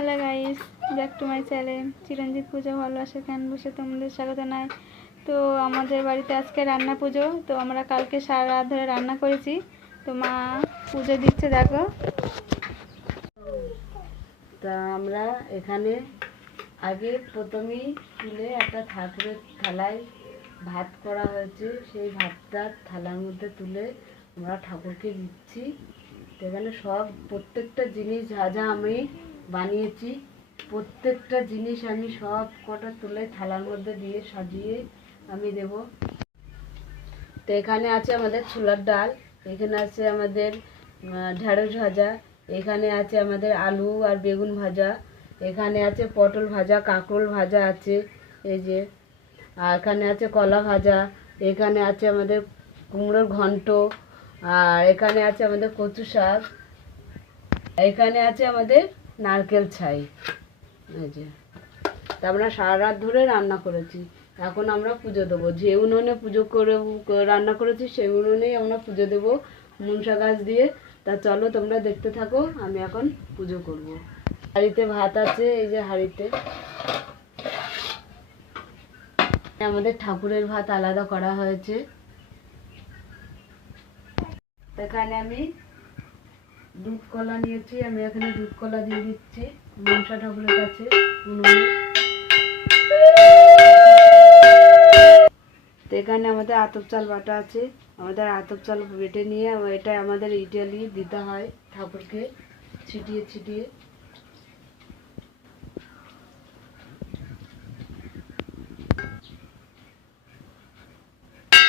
Hello guys, back to my channel Chiranjit পুজো ভালোবাসা ক্যানভাসে তোমাদের স্বাগত জানাই। তো আমাদের বাড়িতে আজকে রান্না পুজো, তো আমরা কালকে সারা রাত ধরে রান্না করেছি। তো মা পুজো দিচ্ছে, দেখো। তা আমরা এখানে আগে প্রথমেই তুলে একটা ঠাকুরের থালায় ভাত করা হয়েছে, সেই ভাতটা থালার মধ্যে তুলে আমরা ঠাকুরকে দিচ্ছি। এখানে সব প্রত্যেকটা জিনিস যা যা আমি বানিয়েছি, প্রত্যেকটা জিনিস আমি সব কটা তুলে থালার মধ্যে দিয়ে সাজিয়ে আমি দেব। তো এখানে আছে আমাদের ছোলার ডাল, এখানে আছে আমাদের ঢেঁড়স ভাজা, এখানে আছে আমাদের আলু আর বেগুন ভাজা, এখানে আছে পটল ভাজা, কাঁকরোল ভাজা আছে এই যে, আর এখানে আছে কলা ভাজা, এখানে আছে আমাদের কুমড়োর ঘন্ট, আর এখানে আছে আমাদের কচু শাক, এখানে আছে আমাদের নারকেল ছাই। এই যে, তা আমরা সারা রাত ধরে রান্না করেছি। এখন আমরা পুজো দেবো, যে উনুনে পুজো করে রান্না করেছি সেই উনুনেই আমরা পুজো দেবো মনসা গাছ দিয়ে। তা চলো তোমরা দেখতে থাকো, আমি এখন পুজো করব। হাঁড়িতে ভাত আছে, এই যে হাঁড়িতে আমাদের ঠাকুরের ভাত আলাদা করা হয়েছে। এখানে আমি দুধ কলা নিয়েছি, আমি এখানে দুধ কলা দিয়ে দিচ্ছি মনসা ঠাকুরের কাছে উনুনে। তো এখানে আমাদের আতপ চাল বাটা আছে, আমাদের আতপ চাল বেটে নিয়ে এটা আমাদের ইটালি দিতে হয় ঠাকুরকে ছিটিয়ে ছিটিয়ে।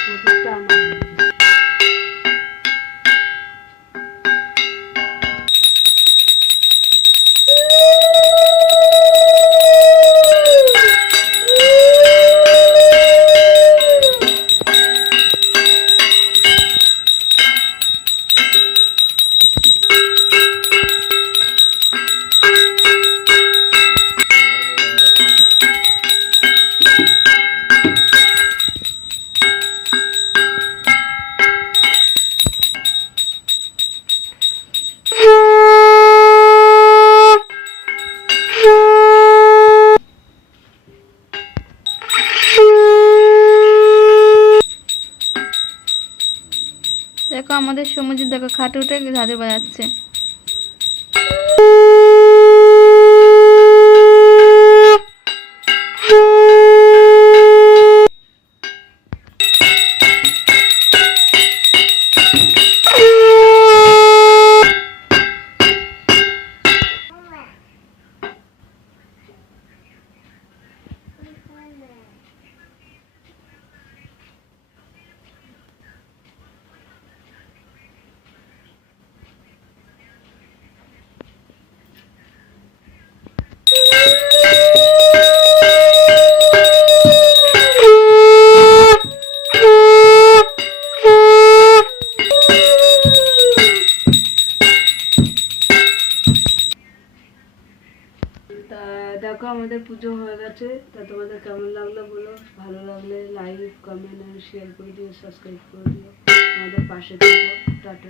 প্রদীপটা আমার দেখো আমাদের সমুদ্র, দেখো খাটে উঠে ঝাঁঝর বাজাচ্ছে। তা দেখো আমাদের পুজো হয়ে গেছে। তা তোমাদের কেমন লাগলো বলো, ভালো লাগলে লাইক কমেন্ট আর শেয়ার করে দিও, সাবস্ক্রাইব করে দিও, আমাদের পাশে থেকো। টাটা।